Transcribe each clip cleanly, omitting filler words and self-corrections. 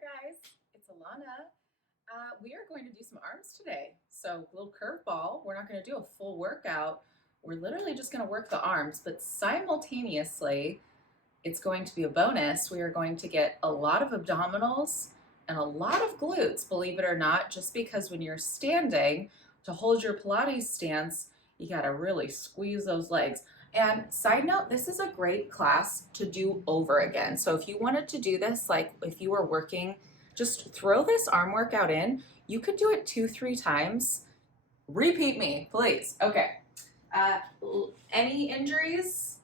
Hi guys, it's Alana. We are going to do some arms today. So a little curveball, we're not going to do a full workout. We're literally just going to work the arms, but simultaneously, it's going to be a bonus. We are going to get a lot of abdominals and a lot of glutes, believe it or not, just because when you're standing, to hold your Pilates stance, you got to really squeeze those legs. And side note, this is a great class to do over again. So if you wanted to do this, like if you were working, just throw this arm workout in. You could do it 2-3 times. Repeat me, please. Okay. Uh, any injuries?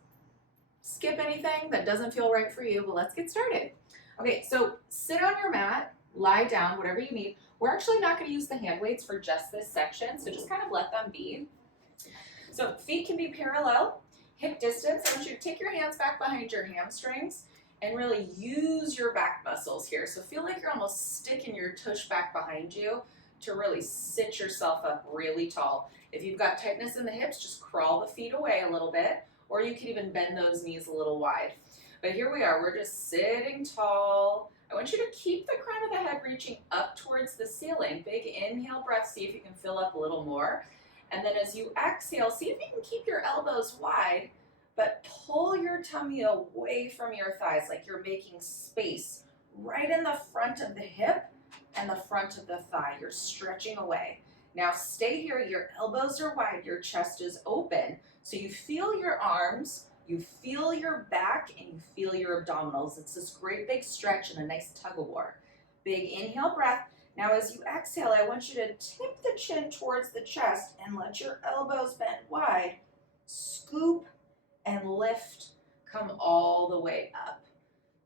Skip anything that doesn't feel right for you, but let's get started. Okay, so sit on your mat, lie down, whatever you need. We're actually not going to use the hand weights for just this section, so just kind of let them be. So feet can be parallel, hip distance. I want you to take your hands back behind your hamstrings and really use your back muscles here. So feel like you're almost sticking your tush back behind you to really sit yourself up really tall. If you've got tightness in the hips, just crawl the feet away a little bit, or you can even bend those knees a little wide. But here we are, we're just sitting tall. I want you to keep the crown of the head reaching up towards the ceiling. Big inhale breath, see if you can fill up a little more. And then as you exhale, see if you can keep your elbows wide, but pull your tummy away from your thighs like you're making space right in the front of the hip and the front of the thigh. You're stretching away. Now stay here, your elbows are wide, your chest is open. So you feel your arms, you feel your back, and you feel your abdominals. It's this great big stretch and a nice tug of war. Big inhale breath. Now as you exhale, I want you to tip the chin towards the chest and let your elbows bend wide. Scoop and lift, come all the way up.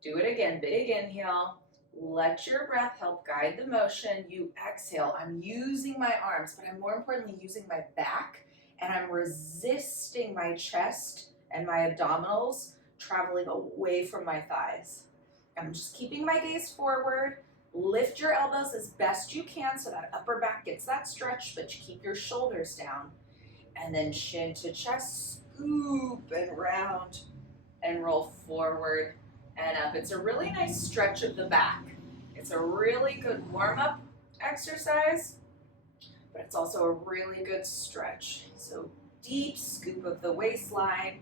Do it again, big inhale. Let your breath help guide the motion. You exhale. I'm using my arms, but I'm more importantly using my back, and I'm resisting my chest and my abdominals traveling away from my thighs. I'm just keeping my gaze forward. Lift your elbows as best you can so that upper back gets that stretch, but you keep your shoulders down. And then chin to chest, scoop and round and roll forward and up. It's a really nice stretch of the back. It's a really good warm-up exercise, but it's also a really good stretch. So deep scoop of the waistline.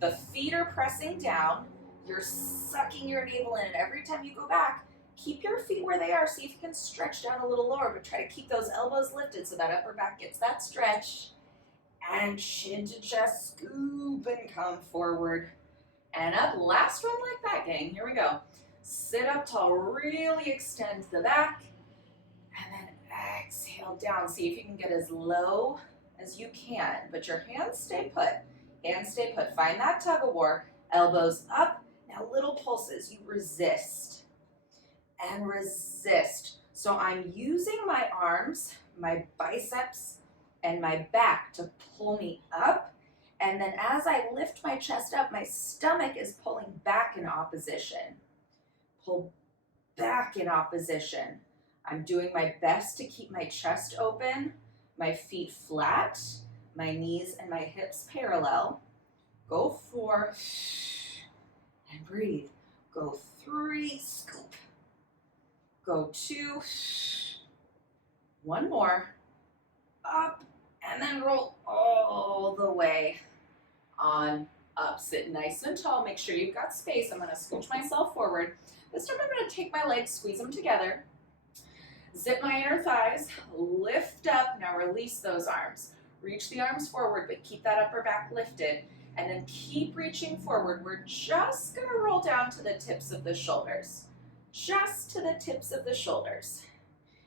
The feet are pressing down. You're sucking your navel in, and every time you go back, keep your feet where they are. See if you can stretch down a little lower, but try to keep those elbows lifted so that upper back gets that stretch. And chin to chest, scoop and come forward and up. Last one like that, gang. Here we go. Sit up tall, really extend the back, and then exhale down. See if you can get as low as you can, but your hands stay put. Hands stay put. Find that tug of war. Elbows up. Now little pulses. You resist and resist. So I'm using my arms, my biceps, and my back to pull me up. And then as I lift my chest up, my stomach is pulling back in opposition. Pull back in opposition. I'm doing my best to keep my chest open, my feet flat, my knees and my hips parallel. Go 4 and breathe. Go 3, scoop. Go 2, 1 more, up, and then roll all the way on up. Sit nice and tall. Make sure you've got space. I'm going to scooch myself forward. This time I'm going to take my legs, squeeze them together, zip my inner thighs, lift up. Now release those arms. Reach the arms forward, but keep that upper back lifted. And then keep reaching forward. We're just going to roll down to the tips of the shoulders. Just to the tips of the shoulders.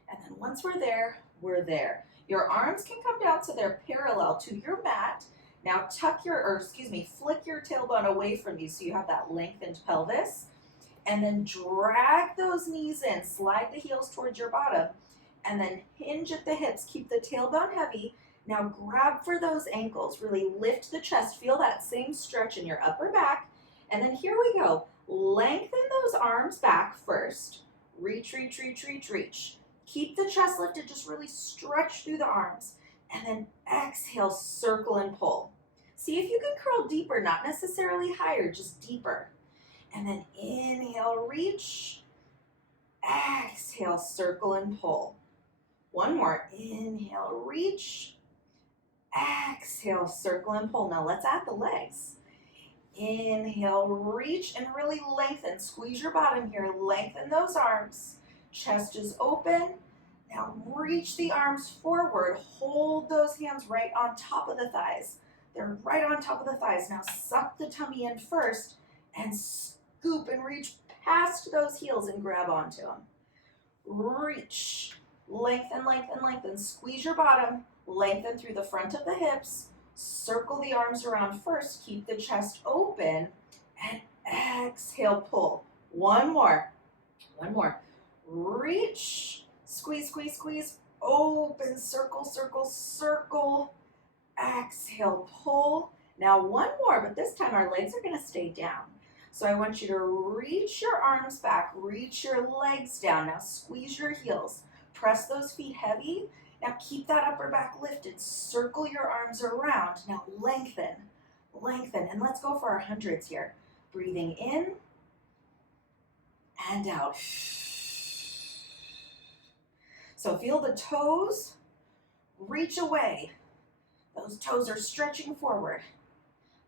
And then once we're there, we're there. Your arms can come down so they're parallel to your mat. Now flick your tailbone away from you so you have that lengthened pelvis. And then drag those knees in, slide the heels towards your bottom, and then hinge at the hips. Keep the tailbone heavy. Now grab for those ankles, really lift the chest. Feel that same stretch in your upper back. And then here we go. Lengthen those arms back first. Reach, reach, reach, reach, reach. Keep the chest lifted, just really stretch through the arms. And then exhale, circle and pull. See if you can curl deeper, not necessarily higher, just deeper. And then inhale, reach. exhale, circle and pull. One more, inhale, reach. Exhale, circle and pull. Now let's add the legs. Inhale, reach and really lengthen. Squeeze your bottom here, lengthen those arms. Chest is open. Now reach the arms forward. Hold those hands right on top of the thighs. They're right on top of the thighs. Now suck the tummy in first and scoop and reach past those heels and grab onto them. Reach, lengthen, lengthen, lengthen. Squeeze your bottom, lengthen through the front of the hips. Circle the arms around first. Keep the chest open and exhale, pull. One more. Reach, squeeze, squeeze, squeeze. Open, circle, circle, circle. Exhale, pull. Now one more, but this time our legs are going to stay down. So I want you to reach your arms back, reach your legs down. Now squeeze your heels. Press those feet heavy. Now keep that upper back lifted. Circle your arms around. Now lengthen, lengthen. And let's go for our hundreds here. Breathing in and out. So feel the toes reach away. Those toes are stretching forward.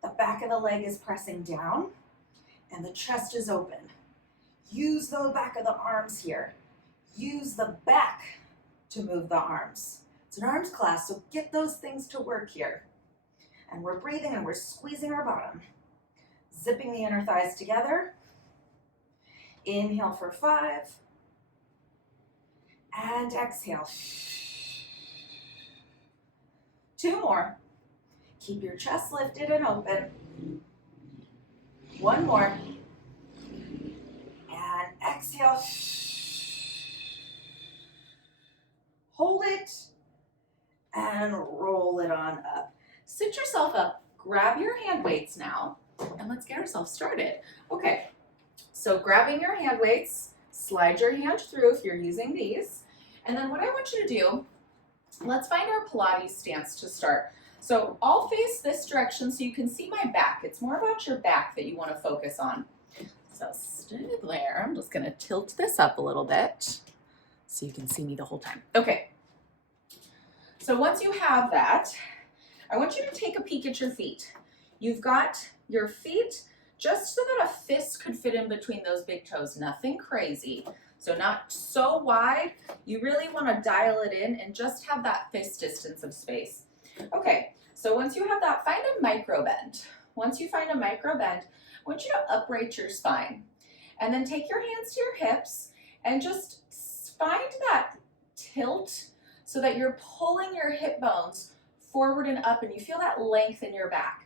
The back of the leg is pressing down and the chest is open. Use the back of the arms here. Use the back to move the arms. It's an arms class, so get those things to work here. And we're breathing and we're squeezing our bottom. Zipping the inner thighs together. Inhale for 5. And exhale. 2 more. Keep your chest lifted and open. 1 more. And exhale. Hold it and roll it on up. Sit yourself up, grab your hand weights now, and let's get ourselves started. Okay, so grabbing your hand weights, slide your hand through if you're using these. And then what I want you to do, let's find our Pilates stance to start. So I'll face this direction so you can see my back. It's more about your back that you want to focus on. So stay there. I'm just going to tilt this up a little bit so you can see me the whole time. Okay. So once you have that, I want you to take a peek at your feet. You've got your feet just so that a fist could fit in between those big toes. Nothing crazy. So not so wide. You really want to dial it in and just have that fist distance of space. Okay, so once you have that, find a micro bend. Once you find a micro bend, I want you to upright your spine. And then take your hands to your hips and just find that tilt so that you're pulling your hip bones forward and up and you feel that length in your back.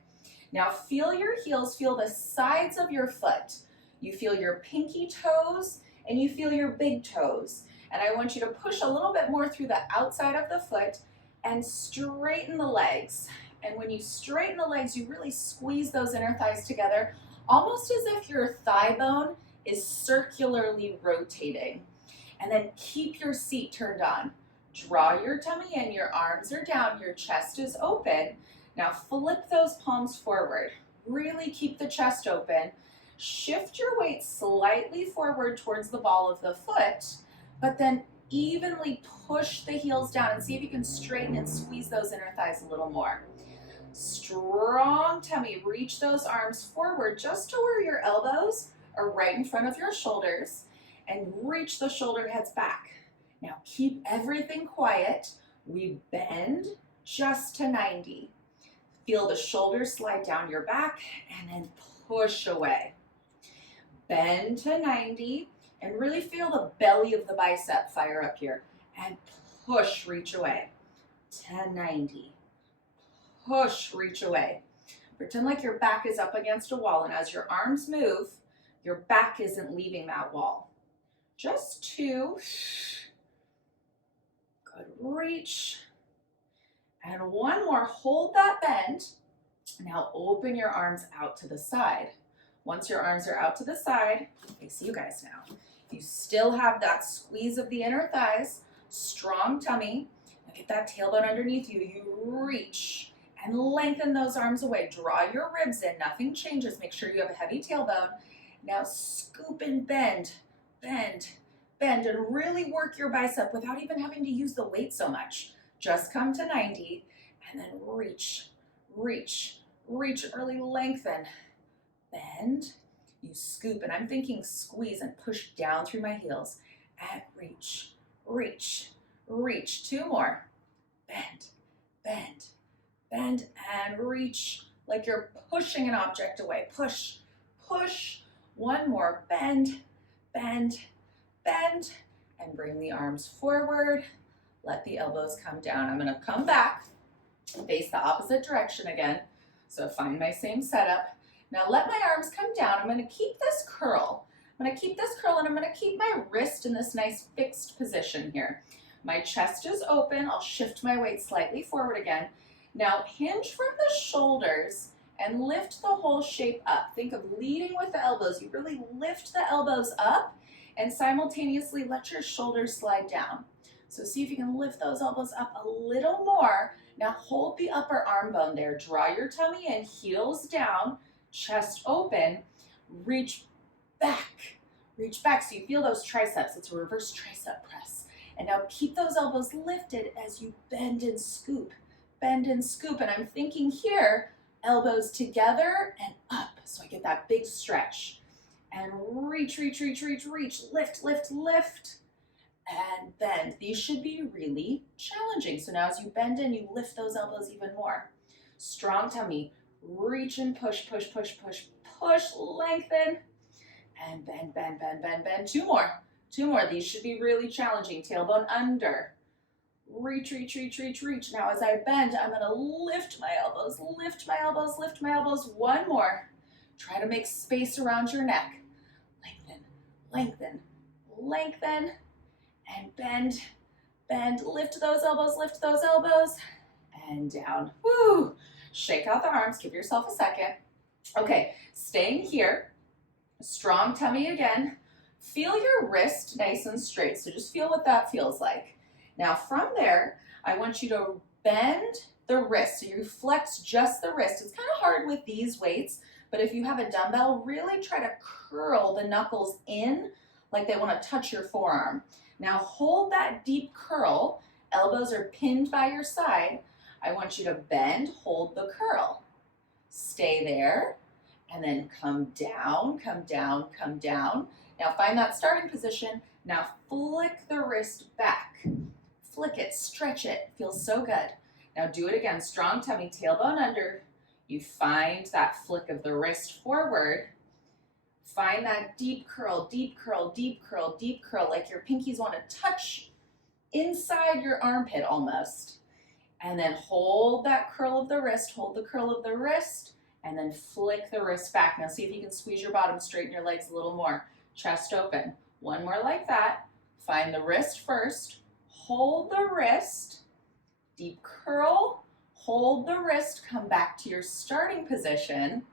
Now feel your heels, feel the sides of your foot. You feel your pinky toes and you feel your big toes. And I want you to push a little bit more through the outside of the foot and straighten the legs. And when you straighten the legs, you really squeeze those inner thighs together, almost as if your thigh bone is circularly rotating. And then keep your seat turned on. Draw your tummy in, your arms are down, your chest is open. Now flip those palms forward. Really keep the chest open. Shift your weight slightly forward towards the ball of the foot, but then evenly push the heels down and see if you can straighten and squeeze those inner thighs a little more. Strong tummy, reach those arms forward just to where your elbows are right in front of your shoulders and reach the shoulder heads back. Now keep everything quiet. We bend just to 90. Feel the shoulders slide down your back and then push away. Bend to 90 and really feel the belly of the bicep fire up here and push, reach away to 90. Push, reach away. Pretend like your back is up against a wall and as your arms move, your back isn't leaving that wall. Just 2. Good, reach. And 1 more, hold that bend. Now open your arms out to the side. Once your arms are out to the side, I see you guys now. You still have that squeeze of the inner thighs, strong tummy. Now get that tailbone underneath you. You reach and lengthen those arms away. Draw your ribs in, nothing changes. Make sure you have a heavy tailbone. Now scoop and bend, bend, bend, and really work your bicep without even having to use the weight so much. Just come to 90 and then reach, reach, reach, and really lengthen. Bend, you scoop, and I'm thinking squeeze and push down through my heels. And reach, reach, reach. 2 more. Bend, bend, bend, and reach like you're pushing an object away. Push, push. 1 more. Bend, bend, bend, and bring the arms forward. Let the elbows come down. I'm going to come back, face the opposite direction again. So find my same setup. Now let my arms come down. I'm going to keep this curl. I'm going to keep this curl, and I'm going to keep my wrist in this nice fixed position here. My chest is open. I'll shift my weight slightly forward again. Now hinge from the shoulders and lift the whole shape up. Think of leading with the elbows. You really lift the elbows up and simultaneously let your shoulders slide down. So see if you can lift those elbows up a little more. Now hold the upper arm bone there. Draw your tummy in, heels down, chest open, reach back so you feel those triceps. It's a reverse tricep press. And now keep those elbows lifted as you bend and scoop, and I'm thinking here, elbows together and up, so I get that big stretch. And reach, reach, reach, reach, reach, lift, lift, lift, and bend. These should be really challenging. So now as you bend in, you lift those elbows even more. Strong tummy, reach and push, push, push, push, push, lengthen, and bend, bend, bend, bend, bend. 2 more. 2 more. These should be really challenging. Tailbone under. Reach, reach, reach, reach, reach. Now as I bend, I'm going to lift my elbows, lift my elbows, lift my elbows. 1 more. Try to make space around your neck. Lengthen, lengthen, lengthen, and bend, bend. Lift those elbows, and down. Woo! Shake out the arms. Give yourself a second. Okay, staying here. Strong tummy again. Feel your wrist nice and straight. So just feel what that feels like. Now from there, I want you to bend the wrist. So you flex just the wrist. It's kind of hard with these weights, but if you have a dumbbell, really try to curl the knuckles in like they want to touch your forearm. Now hold that deep curl. Elbows are pinned by your side. I want you to bend, hold the curl. Stay there, and then come down, come down, come down. Now find that starting position. Now flick the wrist back. Flick it, stretch it. Feels so good. Now do it again. Strong tummy, tailbone under. You find that flick of the wrist forward. Find that deep curl, deep curl, deep curl, deep curl, like your pinkies want to touch inside your armpit almost. And then hold that curl of the wrist, hold the curl of the wrist, and then flick the wrist back. Now see if you can squeeze your bottom, straighten your legs a little more. Chest open. 1 more like that. Find the wrist first, hold the wrist, deep curl, hold the wrist, come back to your starting position,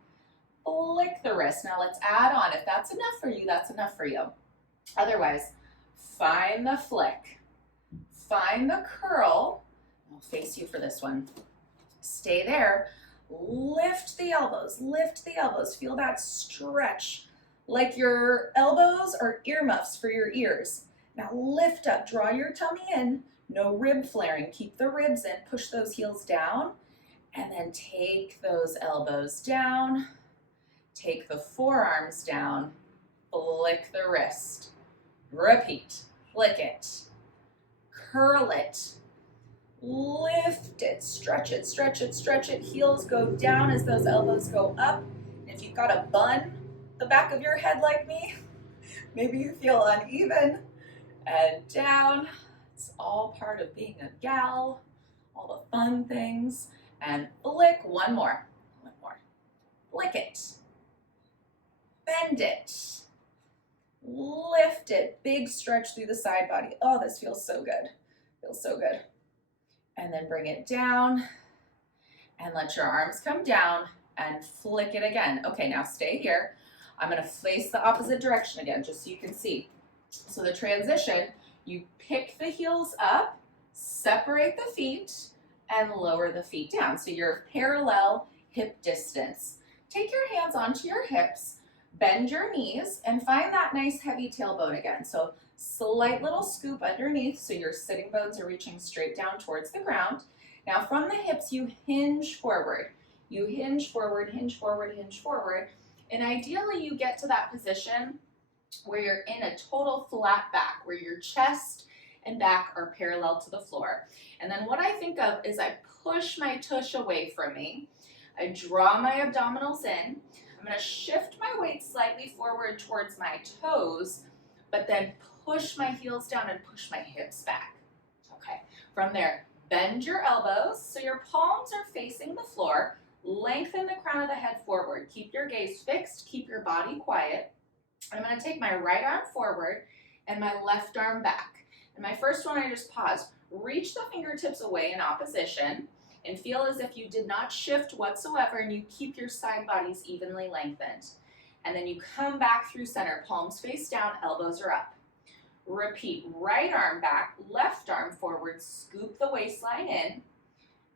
flick the wrist. Now let's add on. If that's enough for you, that's enough for you. Otherwise, find the flick, find the curl. I'll face you for this one. Stay there. Lift the elbows, feel that stretch, like your elbows are earmuffs for your ears. Now lift up, draw your tummy in, no rib flaring, keep the ribs in, push those heels down, and then take those elbows down, take the forearms down, flick the wrist, repeat, flick it, curl it, lift it, stretch it, stretch it, stretch it. Heels go down as those elbows go up. If you've got a bun the back of your head like me, maybe you feel uneven, and down. It's all part of being a gal, all the fun things. And flick. 1 more. 1 more. Flick it. Bend it. Lift it. Big stretch through the side body. Oh, this feels so good. Feels so good. And then bring it down and let your arms come down and flick it again. Okay, now stay here. I'm going to face the opposite direction again, just so you can see. So the transition, you pick the heels up, separate the feet, and lower the feet down. So you're parallel hip distance. Take your hands onto your hips, bend your knees, and find that nice heavy tailbone again. So Slight little scoop underneath so your sitting bones are reaching straight down towards the ground. Now from the hips, you hinge forward. You hinge forward, hinge forward, hinge forward. And ideally you get to that position where you're in a total flat back, where your chest and back are parallel to the floor. And then what I think of is I push my tush away from me. I draw my abdominals in. I'm going to shift my weight slightly forward towards my toes, but then push my heels down and push my hips back. Okay, from there, bend your elbows so your palms are facing the floor. Lengthen the crown of the head forward. Keep your gaze fixed, keep your body quiet. I'm going to take my right arm forward and my left arm back. And my first one, I just pause. Reach the fingertips away in opposition and feel as if you did not shift whatsoever, and you keep your side bodies evenly lengthened. And then you come back through center, palms face down, elbows are up. Repeat, right arm back, left arm forward, scoop the waistline in,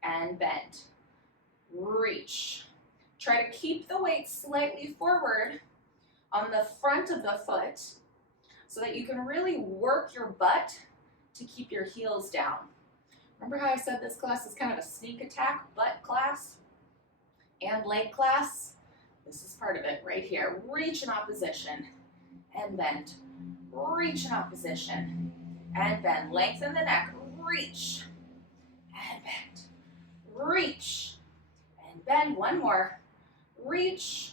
and bend. Reach. Try to keep the weight slightly forward on the front of the foot so that you can really work your butt to keep your heels down. Remember how I said this class is kind of a sneak attack butt class and leg class? This is part of it right here. Reach in opposition and bend. Reach in opposition and bend. Lengthen the neck. Reach and bend. Reach and bend. One more. Reach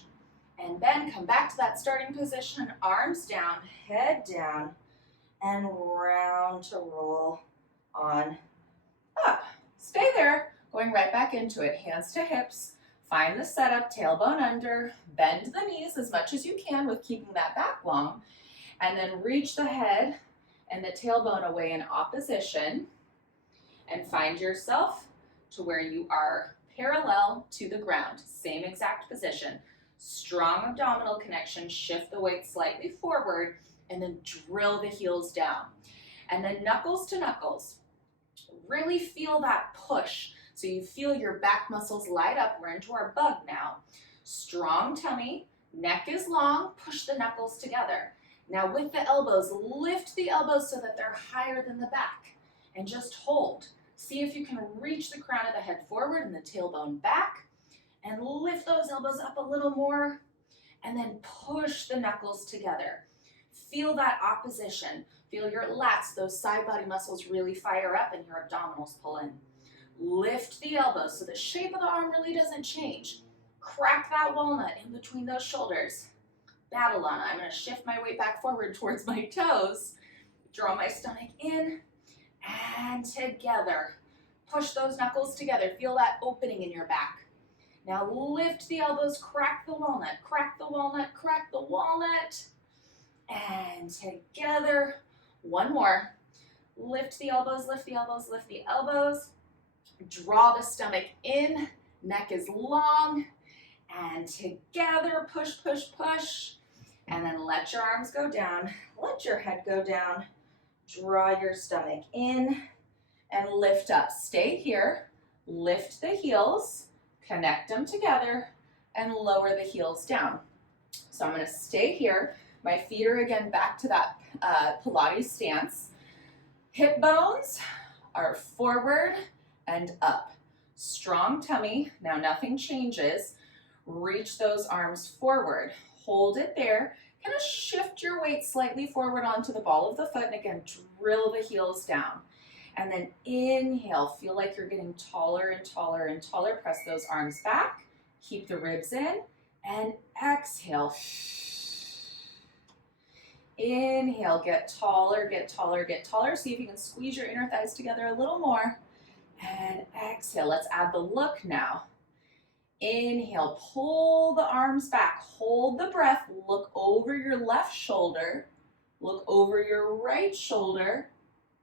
and bend. Come back to that starting position. Arms down, head down, and round to roll on up. Stay there. Going right back into it. Hands to hips. Find the setup, tailbone under. Bend the knees as much as you can with keeping that back long. And then reach the head and the tailbone away in opposition. And find yourself to where you are parallel to the ground. Same exact position. Strong abdominal connection. Shift the weight slightly forward and then drill the heels down. And then knuckles to knuckles. Really feel that push. So you feel your back muscles light up. We're into our bug now. Strong tummy, neck is long, push the knuckles together. Now with the elbows, lift the elbows so that they're higher than the back and just hold. See if you can reach the crown of the head forward and the tailbone back and lift those elbows up a little more and then push the knuckles together. Feel that opposition. Feel your lats, those side body muscles really fire up and your abdominals pull in. Lift the elbows so the shape of the arm really doesn't change. Crack that walnut in between those shoulders. Bad, Alana. I'm going to shift my weight back forward towards my toes. Draw my stomach in and together. Push those knuckles together. Feel that opening in your back. Now lift the elbows, crack the walnut, crack the walnut, crack the walnut. And together. One more. Lift the elbows, lift the elbows, lift the elbows. Draw the stomach in, neck is long, and together, push, push, push, and then let your arms go down, let your head go down, draw your stomach in, and lift up. Stay here, lift the heels, connect them together, and lower the heels down. So I'm going to stay here. My feet are again back to that Pilates stance. Hip bones are forward and up. Strong tummy. Now nothing changes. Reach those arms forward. Hold it there. Kind of shift your weight slightly forward onto the ball of the foot and again drill the heels down. And then inhale. Feel like you're getting taller and taller and taller. Press those arms back. Keep the ribs in. And exhale. Inhale. Get taller, get taller, get taller. See if you can squeeze your inner thighs together a little more. And exhale. Let's add the look now. Inhale, pull the arms back, hold the breath, look over your left shoulder, look over your right shoulder,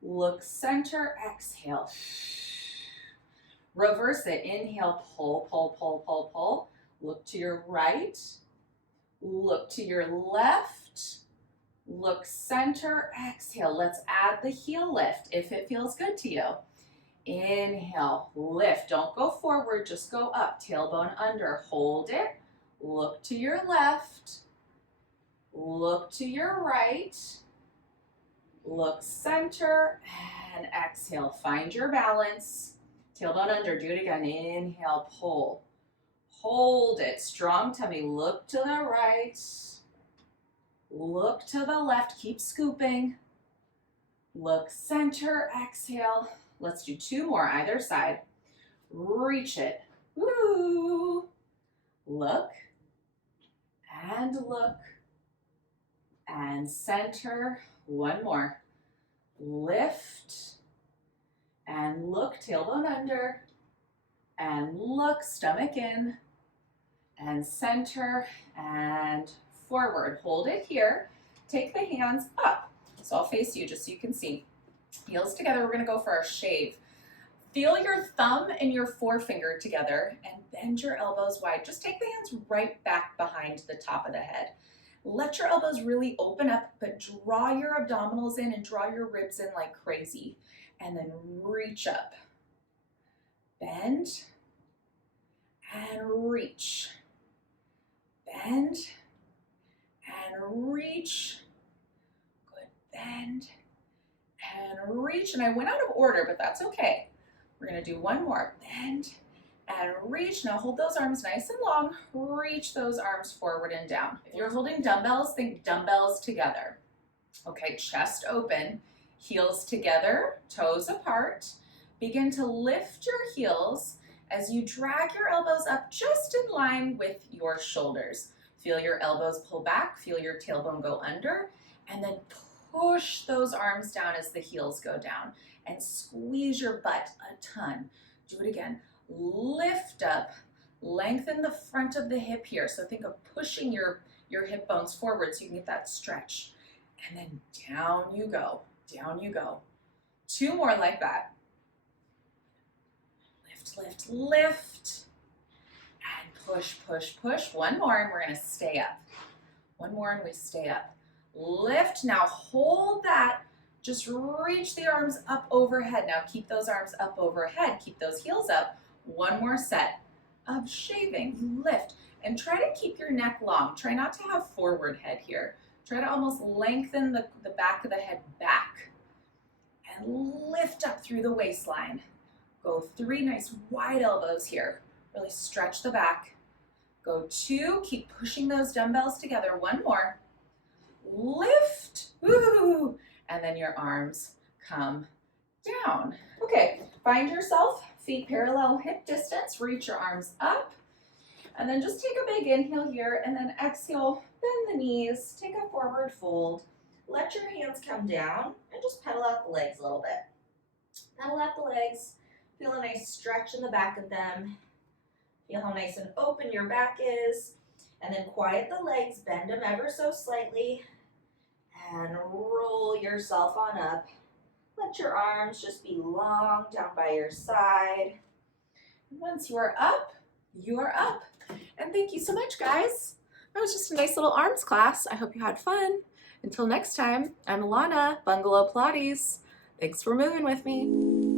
look center, exhale. Reverse it. Inhale, pull, pull, pull, pull, pull. Look to your right, look to your left, look center, exhale. Let's add the heel lift if it feels good to you. Inhale, lift. Don't go forward, just go up. Tailbone under. Hold it. Look to your left. Look to your right. Look center and exhale. Find your balance. Tailbone under. Do it again. Inhale, pull. Hold it. Strong tummy. Look to the right. Look to the left. Keep scooping. Look center. Exhale. Let's do 2 more either side. Reach it. Woo. Look and look and center. 1 more. Lift and look, tailbone under, and look, stomach in, and center, and forward. Hold it here. Take the hands up. So I'll face you just so you can see. Heels together, we're gonna go for our shave. Feel your thumb and your forefinger together and bend your elbows wide. Just take the hands right back behind the top of the head. Let your elbows really open up, but draw your abdominals in and draw your ribs in like crazy. And then reach up. Bend and reach. Bend and reach. Good. Bend and reach. And I went out of order, but that's okay. We're going to do 1 more. Bend and reach. Now hold those arms nice and long. Reach those arms forward and down. If you're holding dumbbells, think dumbbells together. Okay, chest open, heels together, toes apart. Begin to lift your heels as you drag your elbows up just in line with your shoulders. Feel your elbows pull back, feel your tailbone go under, and then push those arms down as the heels go down and squeeze your butt a ton. Do it again. Lift up, lengthen the front of the hip here. So think of pushing your hip bones forward so you can get that stretch. And then down you go, down you go. 2 more like that. Lift, lift, lift. And push, push, push. 1 more and we're gonna stay up. 1 more and we stay up. Lift, now hold that. Just reach the arms up overhead. Now keep those arms up overhead. Keep those heels up. 1 more set of shaving. You lift and try to keep your neck long. Try not to have forward head here. Try to almost lengthen the back of the head back and lift up through the waistline. Go 3 nice wide elbows here. Really stretch the back. Go 2, keep pushing those dumbbells together. 1 more. Lift, woo, and then your arms come down. Okay, find yourself, feet parallel hip distance, reach your arms up, and then just take a big inhale here, and then exhale, bend the knees, take a forward fold, let your hands come down, and just pedal out the legs a little bit. Pedal out the legs, feel a nice stretch in the back of them, feel how nice and open your back is, and then quiet the legs, bend them ever so slightly, and roll yourself on up. Let your arms just be long down by your side. Once you are up, you are up. And thank you so much, guys. That was just a nice little arms class. I hope you had fun. Until next time, I'm Alana, Bungalow Pilates. Thanks for moving with me.